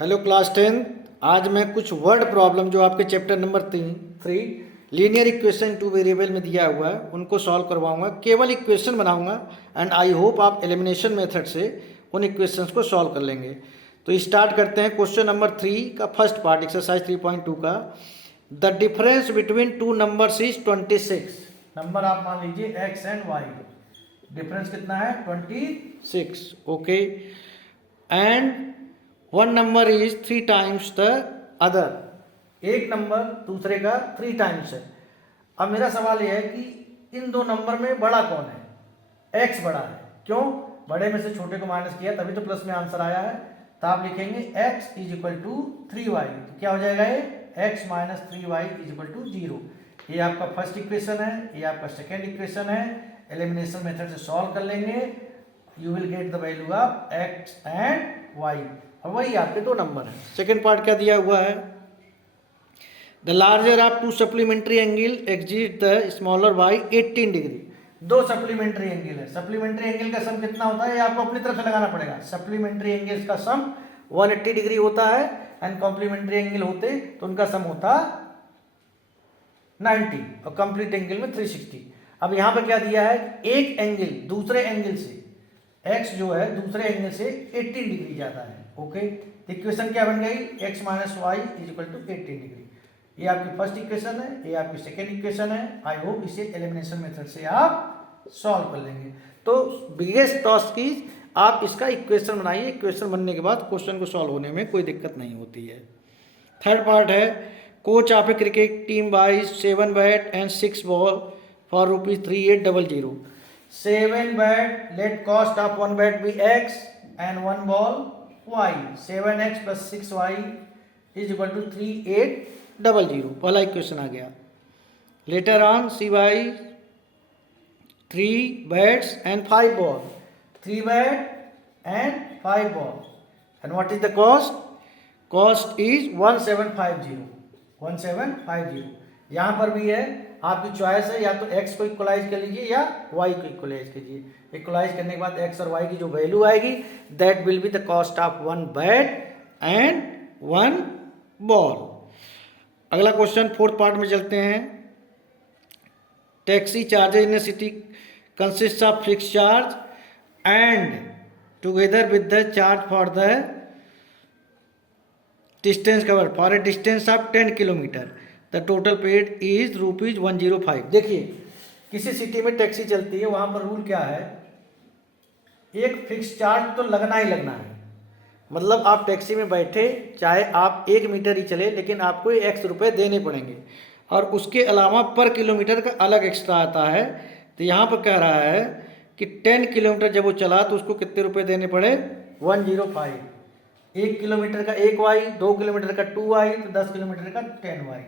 Hello class 10। आज मैं कुछ वर्ड प्रॉब्लम जो आपके chapter number 3 linear equation two variable में दिया हुआ है उनको सॉल्व करवाऊंगा। केवल इक्वेशन बनाऊंगा एंड आई होप आप एलिमिनेशन मेथड से उन इक्वेशंस को सॉल्व कर लेंगे। तो स्टार्ट करते हैं क्वेश्चन नंबर 3 का फर्स्ट पार्ट एक्सरसाइज 3.2 का। The difference between two numbers is 26। Number आप मान लीजिए एक्स एंड वाई, डिफरेंस कितना है 26। Okay, and one number is 3 times the other, एक नंबर दूसरे का 3 टाइम्स है। अब मेरा सवाल यह है कि इन दो नंबर में बड़ा कौन है? x बड़ा है। क्यों? बड़े में से छोटे को माइनस किया तभी तो प्लस में आंसर आया है। तो आप लिखेंगे x is equal to 3y। तो क्या हो जाएगा ये? x minus 3y is equal to 0। ये आपका फर्स्ट इक्वेशन है, ये आपका सेकेंड इक्वेशन है। एलिमिनेशन मेथड से सॉल्व कर लेंगे, you will get the value of x and y। और वही आपके दो नंबर है। सेकेंड पार्ट क्या दिया हुआ है? The larger of to supplementary angle exit the smaller by 18 degree. दो सप्लीमेंट्री एंगल है, सप्लीमेंट्री एंगल का सम कितना होता है ये आपको अपनी तरफ से लगाना पड़ेगा। सप्लीमेंट्री एंगल्स का सम 180 डिग्री होता है एंड कॉम्प्लीमेंट्री एंगल होते तो उनका सम होता 90 और कंप्लीट एंगल में 360। अब यहां पर क्या दिया है? एक एंगल दूसरे एंगल से, x जो है दूसरे एंगल से 18 डिग्री ज्यादा है। ओके, तो इक्वेशन क्या बन गई? x minus y is equal to 18 degree. ये आपकी फर्स्ट इक्वेशन है, ये आपकी सेकेंड इक्वेशन है। आई होप इसे एलिमिनेशन मेथड से आप सॉल्व कर लेंगे। तो बिगेस्ट टास्क इज आप इसका इक्वेशन बनाइए। इक्वेशन बनने के बाद क्वेश्चन को सॉल्व होने में कोई दिक्कत नहीं होती है। थर्ड पार्ट है, coach of a cricket team buys 7 bat and 6 ball for ₹3800। 7 bat, let cost of 1 bat be x and 1 ball y। 7x plus 6y is equal to 3800। पहला इक्वेशन आ गया। Later on she buy 3 bats and 5 ball. 3 bat and 5 ball and what is the cost? Cost is 1750। 1750। यहां पर भी है, आपकी choice है, या तो x को इक्वलाइज कर लीजिए या y को इक्वलाइज कीजिए। इक्वलाइज करने के बाद x और y की जो वैल्यू आएगी that will be the cost of 1 bat and 1 ball. अगला क्वेश्चन फोर्थ पार्ट में चलते हैं। Taxi charges in city consist of fix charge and together with the charge for the distance cover for a distance of 10 kilometre. The total paid is ₹105। देखिए, किसी city में taxi चलती है, वहां पर रूल क्या है? एक फिक्स चार्ज तो लगना ही लगना है। मतलब आप टैक्सी में बैठे, चाहे आप 1 मीटर ही चले, लेकिन आपको x रुपए देने पड़ेंगे और उसके अलावा पर किलोमीटर का अलग एक्स्ट्रा आता है। तो यहाँ पर कह रहा है कि 10 किलोमीटर जब वो चला तो उसको कितने रुपए देने पड़े? 105। 1 किलोमीटर का 1y, 2 किलोमीटर का 2y, तो 10 किलोमीटर का 10y।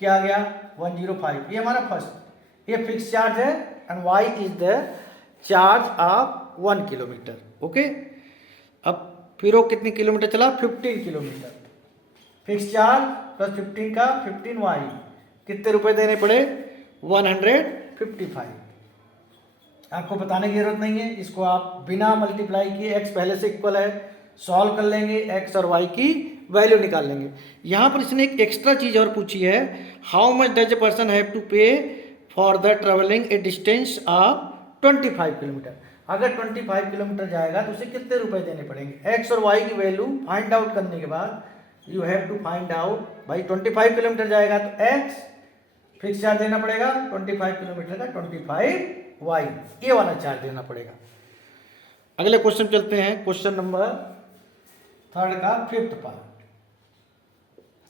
क्या आ गया? 105। ये हमारा फर्स्ट, ये फिक्स चार्ज है and y is the charge of 1 kilometre. Okay, अब फिर वो कितनी किलोमीटर चला? 15 किलोमीटर। फिक्स चार्ज प्लस 15 का 15y, कितने रुपए देने पड़े? 155। आपको बताने की जरूरत नहीं है, इसको आप बिना मल्टीप्लाई किए, x पहले से इक्वल है, सॉल्व कर लेंगे, x और y की वैल्यू निकाल लेंगे। यहां पर इसने एक एक्स्ट्रा चीज और पूछी है, how much does a person have to pay for the travelling a distance of 25 kilometre. अगर 25 किलोमीटर जाएगा तो उसे कितने रुपए देने पड़ेंगे? x और y की वैल्यू फाइंड आउट करने के बाद you have to find out, भाई 25 किलोमीटर जाएगा तो x फिक्स चार्ज देना पड़ेगा, 25 किलोमीटर का 25y, ये वाला चार्ज देना पड़ेगा। अगले क्वेश्चन चलते हैं, क्वेश्चन नंबर 3 का 5th पार्ट।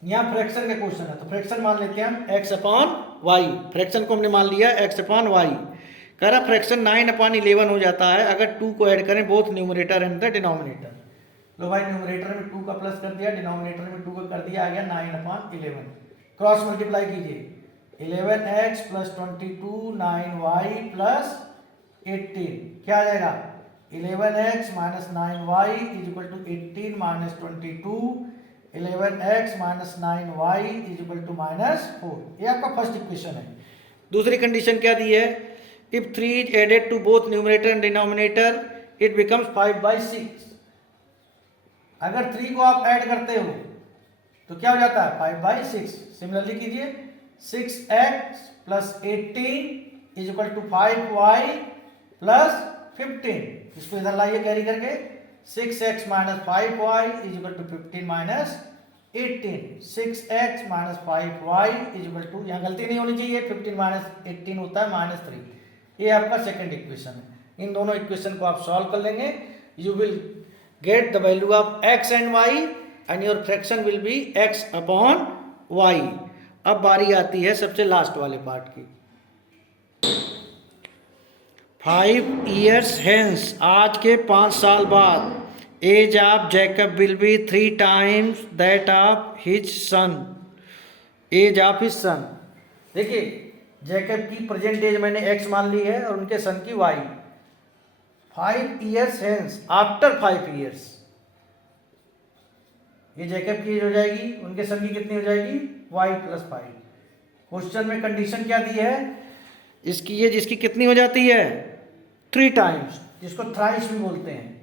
यहाँ फ्रैक्शन का क्वेश्चन है, तो फ्रैक्शन मान लेते हैं हम x अपॉन वाई। फ्रैक्शन को हमने मान लिया x अपॉन वाई। कह रहा फ्रैक्शन 9/11 हो जाता है अगर 2 को ऐड करें both numerator and the denominator. लो भाई, न्यूमरेटर में 2 का प्लस कर दिया, डिनोमिनेटर में 2 का कर दिया, आ गया 9/11। क्रॉस मल्टीप्लाई कीजिए, 11x प्लस 22 9y प्लस 18, क्या आ जाएगा? 11x minus 9y is equal to 18 minus 22। 11x minus 9y is equal to -4। ये आपका फर्स्ट इक्वेशन है। दूसरी कंडीशन क्या दी है? If 3 is added to both numerator and denominator it becomes 5/6। अगर 3 को आप ऐड करते हो तो क्या हो जाता है 5/6। सिमिलरली कीजिए 6x plus 18 is equal to 5y plus 15। इसको इधर लाइए कैरी करके 6x minus 5y is equal to 15 minus 18। 6x minus 5y is equal to, यहाँ गलती नहीं होनी चाहिए, 15 माइनस 18 होता है -3। ये आपका सेकंड इक्वेशन है। इन दोनों इक्वेशन को आप सॉल्व कर लेंगे, you will get the value of x and y and your fraction will be x upon y। अब बारी आती है सबसे लास्ट वाले पार्ट की। 5 years hence, आज के 5 साल बाद, age of Jacob will be 3 times that of his son. Age of his son, देखिए जैकब की प्रेजेंट एज मैंने x मान ली है और उनके सन की y। 5 years hence, after 5 years, ये जैकब की एज हो जाएगी, उनके सन की कितनी हो जाएगी y प्लस 5। क्वेश्चन में कंडीशन क्या दी है, इसकी एज इसकी कितनी हो जाती है 3 times, जिसको थ्राइस भी बोलते हैं।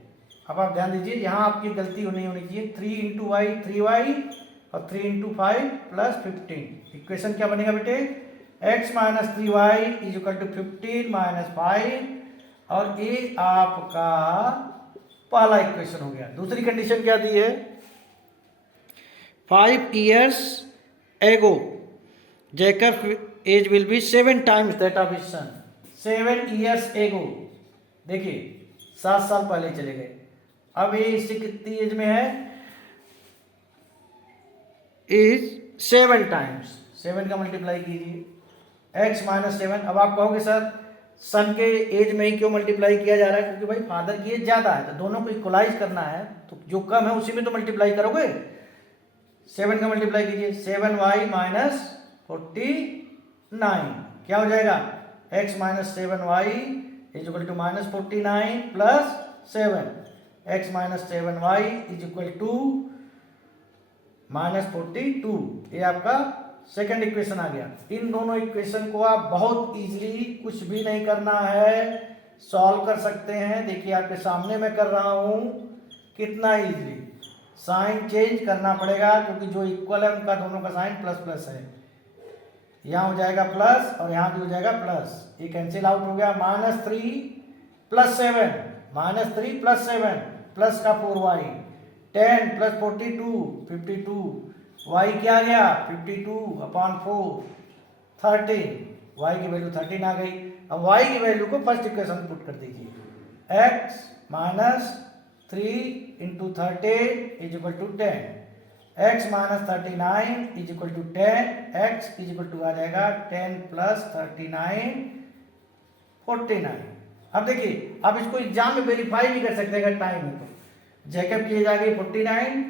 अब आप ध्यान दीजिए, यहाँ आपकी गलती नहीं होनी चाहिए। 3 इंटू वाई 3y और 3 इंटू 5 प्लस 15। इक्वेशन क्या बनेगा बेटे, x minus 3y is equal to 15 minus 5, और ये आपका पहला इक्वेशन हो गया। दूसरी कंडीशन क्या दी है, 5 years ago Jacob as will be 7 times that of his son. 7 years ago, देखिए 7 साल पहले चले गए। अब ये इससे कितनी एज में है, इज 7 times। 7 का मल्टीप्लाई कीजिए x माइनस 7। अब आप कहोगे सर सन के एज में ही क्यों मल्टीप्लाई किया जा रहा है, क्योंकि भाई फादर की एज ज़्यादा है, तो दोनों को इक्वलाइज करना है, तो जो कम है उसी में तो मल्टीप्लाई करोगे। 7 का मल्टीप्लाई कीजिए, 7y माइनस 49, क्या हो जाएगा x minus 7y is equal to minus 49 plus 7। x minus 7y is equal to minus 42। ये आपका सेकंड इक्वेशन आ गया। इन दोनों इक्वेशन को आप बहुत इजीली, कुछ भी नहीं करना है, सॉल्व कर सकते हैं। देखिए आपके सामने मैं कर रहा हूं, कितना इजीली। साइन चेंज करना पड़ेगा क्योंकि जो इक्वल है उनका दोनों का साइन प्लस प्लस है। यहाँ हो जाएगा प्लस और यहाँ भी हो जाएगा प्लस, ये कैंसिल आउट हो गया। -3 प्लस 7, -3 प्लस 7 प्लस का 4y, 10 प्लस 42 52, y क्या आ गया 52 अपॉन 4 13, y की वैल्यू 13 आ गई। अब y की वैल्यू को फर्स्ट इक्वेशन पुट कर दीजिए, x minus 3 into 13 is equal to 10, x minus 39 is equal to 10, x is equal to आ जाएगा 10 प्लस 39 49। अब देखिए आप इसको एग्जाम में वेरीफाई भी कर सकते हैं अगर टाइम है तो। जैकब की एज आ गई 49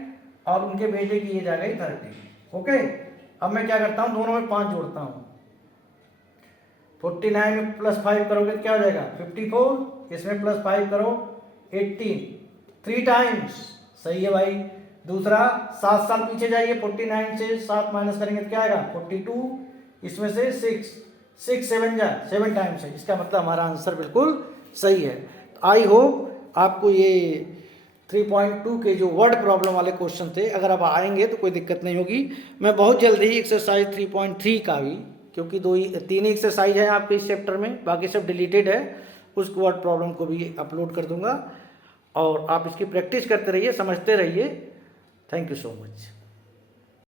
और उनके बेटे की एज आ गई 30। ओके, अब मैं क्या करता हूँ, दोनों में 5 जोड़ता हूँ। 49 में प्लस 5 करोगे तो क्या हो जाएगा 54, इसमें प्लस 5 करो 18, 3 टाइम्स। सही है भाई। दूसरा 7 साल पीछे जाइए, 49 से 7 माइनस करेंगे तो क्या आएगा 42, इसमें से 6 7 टाइम्स है। इसका मतलब हमारा आंसर बिल्कुल सही है। आई होप आपको ये 3.2 के जो वर्ड प्रॉब्लम वाले क्वेश्चन थे, अगर आप आएंगे तो कोई दिक्कत नहीं होगी। मैं बहुत जल्दी ही एक्सरसाइज 3.3 का भी, क्योंकि 3 ही एक्सरसाइज है आपके इस चैप्टर में, बाकी सब डिलीटेड है, उस वर्ड प्रॉब्लम को भी अपलोड कर दूंगा। और आप इसकी प्रैक्टिस करते रहिए, समझते रहिए। Thank you so much.